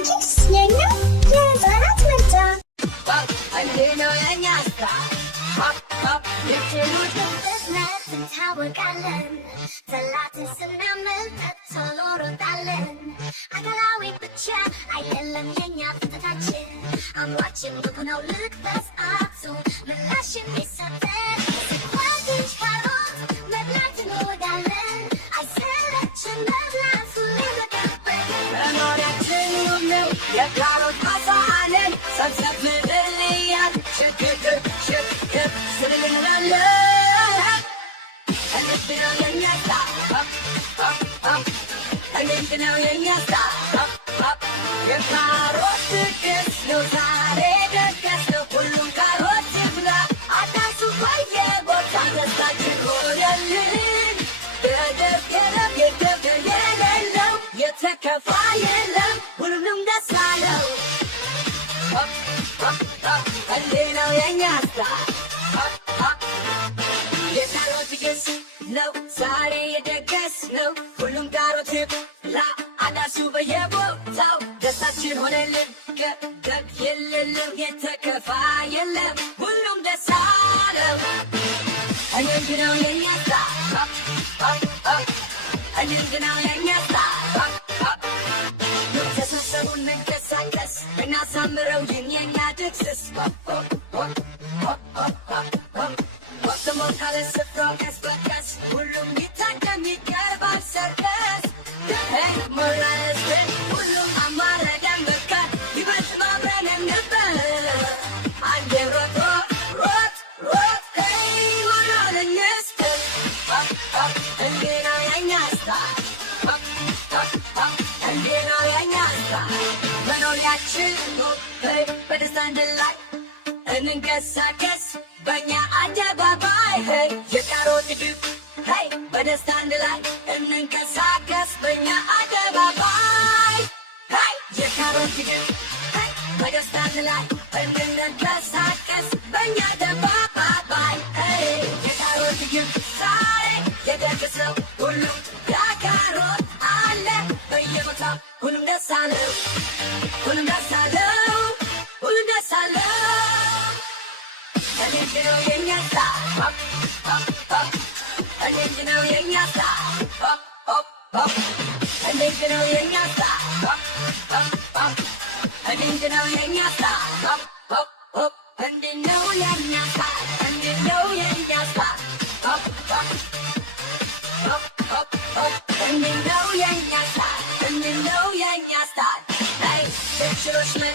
ኪስ የኛ የህፃናት ምርጫ እንዴነው የኛ ስራ የችሉትን ፍጥነት እንታወቃለን። ጠላትን ስናምል ቶሎ ሮጣለን። አካላዊ ብቻ አይደለም የኛ ፍጥነታችን፣ አእምሯችን ብቁ ነው ልክ በሰዓቱ ምላሽ የሚሰጠን። ስኳድንች ካሮት መብላት እንወዳለን። አይሰለችን መብላት ሁሌም መቀበል መኖሪያችን ሁሉ የካሮት ማሳለን ሰብሰብ ብልያል ሽክክር ሽክክር ስልልንላለን እንድነው የኛ ስራ እንድነው የኛ ስራ የካሮት ድግስ ነው ዛሬ ደገስ ነው ሁሉም ካሮት ይብላ አዳሱ በየቦታ ደስታችን ሆነልን ገደብ ገደብ የገብ የሌለው የተከፋ የለም ሁሉም ደስ አለው እንዴነው የኛ ስራ የካሮት ድግስ ነው ዛሬ የደገስ ነው ሁሉም ካሮት ይብላ አዳሱ በየቦታው ደስታችን ሆነልን ገደብ የሌለው የተከፋ የለም ሁሉም ደስ አለው እንዴነው የኛ ስራ እንዴነው የኛ ስራ ተሰብሰቡን እንንቀሳቀስ እናሳምረው የኛ ድግስ ወጥሞት ካለ ስፍራው ቀስ በቀስ ሁሉም ይታደም ይቀርባል ሰርከስ ሞራለስ ሁሉም አማረዳን በቃት ይበልጥ ማብረን እንበል አንዴ ሮጥ ሮጥ ሮጥ ሞራለኝስ እንዴነው የኛ ስራ እንዴነው የኛ ስራ መኖሪያችን በደስታ እንድላይ እንንቀሳቀስ በእኛ አደባባይ የካሮት ድግስ በደስታ እንድላይ እንንቀሳቀስ በእኛ አደባባይ የካሮት ድግስ በደስታ እንድላይ እንንቀሳቀስ በእኛ አደባባይ የካሮት ድግስ ዛሬ የደገስ ነው ሁሉም ያካሮት አለ በየቦታው ሁሉም ደስ አለው ሁሉም ደስ አለው ሁሉም ደስ አለው እንዴነው የኛ ስራ እንዴነው የኛ ስራ እንዴነው የኛ ስራ እንዴነው የኛ ስራ እንዴነው የኛ ስራ እንዴነው የኛ ስራ እንዴነው የኛ ስራ እንዴነው የኛ ስራ ሽሮሽ ምን